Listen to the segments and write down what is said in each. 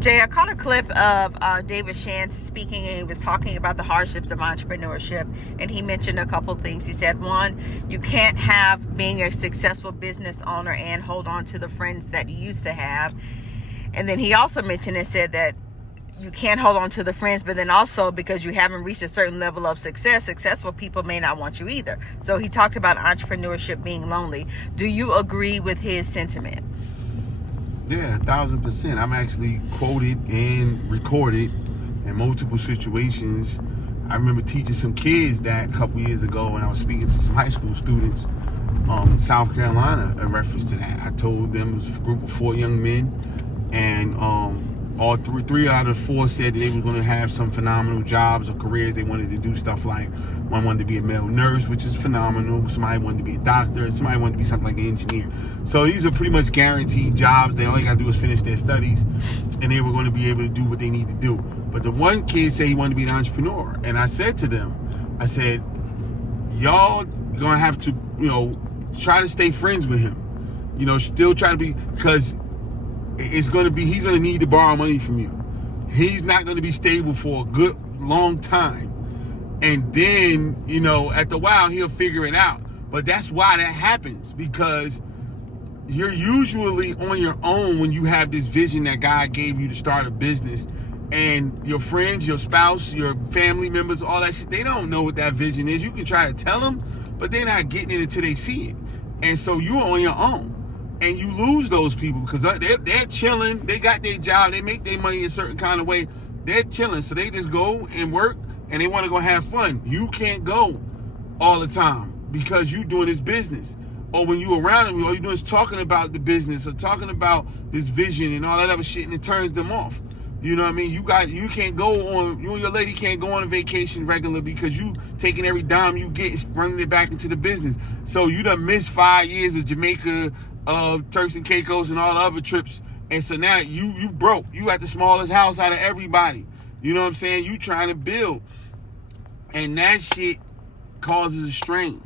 Jay, I caught a clip of David Shands speaking, and he was talking about the hardships of entrepreneurship, and he mentioned a couple things. He said, one, you can't have being a successful business owner and hold on to the friends that you used to have. And then he also mentioned and said that you can't hold on to the friends, but then also because you haven't reached a certain level of success, successful people may not want you either. So he talked about entrepreneurship being lonely. Do you agree with his sentiment? Yeah, 1,000%. I'm actually quoted and recorded in multiple situations. I remember teaching some kids that a couple years ago when I was speaking to some high school students in South Carolina in reference to that. I told them it was a group of 4 young men, and all three out of 4 said that they were going to have some phenomenal jobs or careers. They wanted to do stuff like, one wanted to be a male nurse, which is phenomenal. Somebody wanted to be a doctor. Somebody wanted to be something like an engineer. So these are pretty much guaranteed jobs. All they got to do is finish their studies, and they were going to be able to do what they need to do. But the one kid said he wanted to be an entrepreneur. And I said to them, I said, y'all going to have to, try to stay friends with him. Still try to be, because he's going to need to borrow money from you. He's not going to be stable for a good long time. And then, at the while, he'll figure it out. But that's why that happens, because you're usually on your own when you have this vision that God gave you to start a business. And your friends, your spouse, your family members, all that shit, they don't know what that vision is. You can try to tell them, but they're not getting it until they see it. And so you're on your own. And you lose those people because they're chilling. They got their job. They make their money a certain kind of way. They're chilling. So they just go and work, and they want to go have fun. You can't go all the time because you're doing this business. Or when you around them, all you're doing is talking about the business or talking about this vision and all that other shit, and it turns them off. You know what I mean? You and your lady can't go on a vacation regular because you taking every dime you get, running it back into the business. So you done missed 5 years of Jamaica, Turks and Caicos and all the other trips, and so now you broke. You got the smallest house out of everybody. You know what I'm saying? You trying to build, and that shit causes a strain.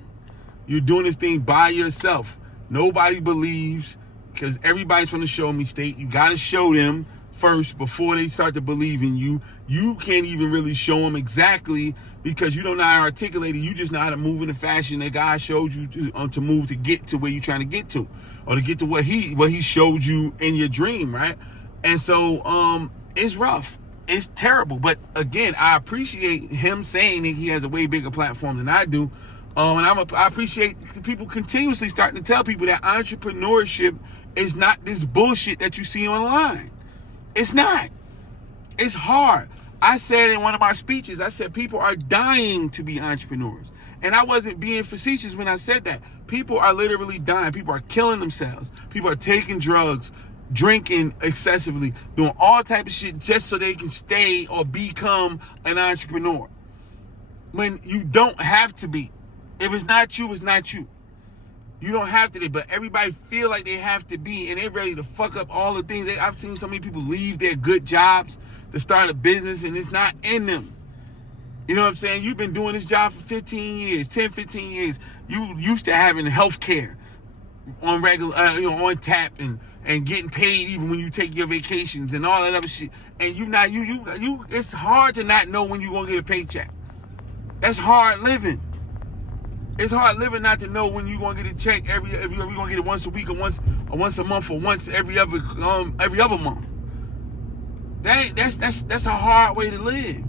You're doing this thing by yourself. Nobody believes, because everybody's from the show me state. You got to show them first before they start to believe in you. You can't even really show them exactly because you don't know how to articulate it. You just know how to move in the fashion that God showed you to move to get to where you're trying to get to, or to get to what he showed you in your dream, right? And so it's rough. It's terrible. But again, I appreciate him saying that he has a way bigger platform than I do. And I appreciate people continuously starting to tell people that entrepreneurship is not this bullshit that you see online. It's not. It's hard. I said in one of my speeches, I said people are dying to be entrepreneurs. And I wasn't being facetious when I said that. People are literally dying. People are killing themselves. People are taking drugs, drinking excessively, doing all type of shit just so they can stay or become an entrepreneur. When you don't have to be. If it's not you, it's not you. You don't have to be, but everybody feel like they have to be, and they're ready to fuck up all the things. I've seen so many people leave their good jobs to start a business, and it's not in them. You know what I'm saying? You've been doing this job for 15 years, 10, 15 years. You used to having health care on regular, on tap, and getting paid even when you take your vacations and all that other shit. And it's hard to not know when you're gonna get a paycheck. That's hard living. It's hard living not to know when you're gonna get a check if you're gonna get it once a week or once a month or once every other month. That's a hard way to live.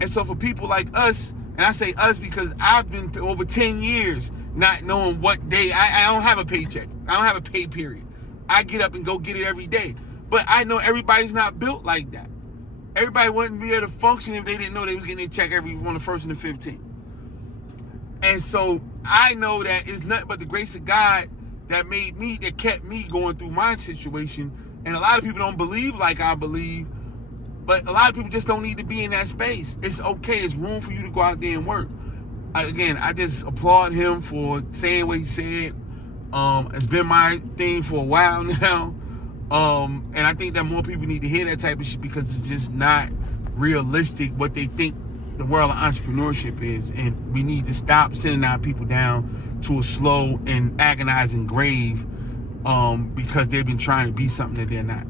And so for people like us, and I say us because I've been over 10 years not knowing what day. I don't have a paycheck. I don't have a pay period. I get up and go get it every day. But I know everybody's not built like that. Everybody wouldn't be able to function if they didn't know they was getting a check every on the 1st and the 15th. And so I know that it's nothing but the grace of God that kept me going through my situation. And a lot of people don't believe like I believe, but a lot of people just don't need to be in that space. It's okay. It's room for you to go out there and work. I just applaud him for saying what he said. It's been my thing for a while now. And I think that more people need to hear that type of shit because it's just not realistic what they think the world of entrepreneurship is, and we need to stop sending our people down to a slow and agonizing grave because they've been trying to be something that they're not.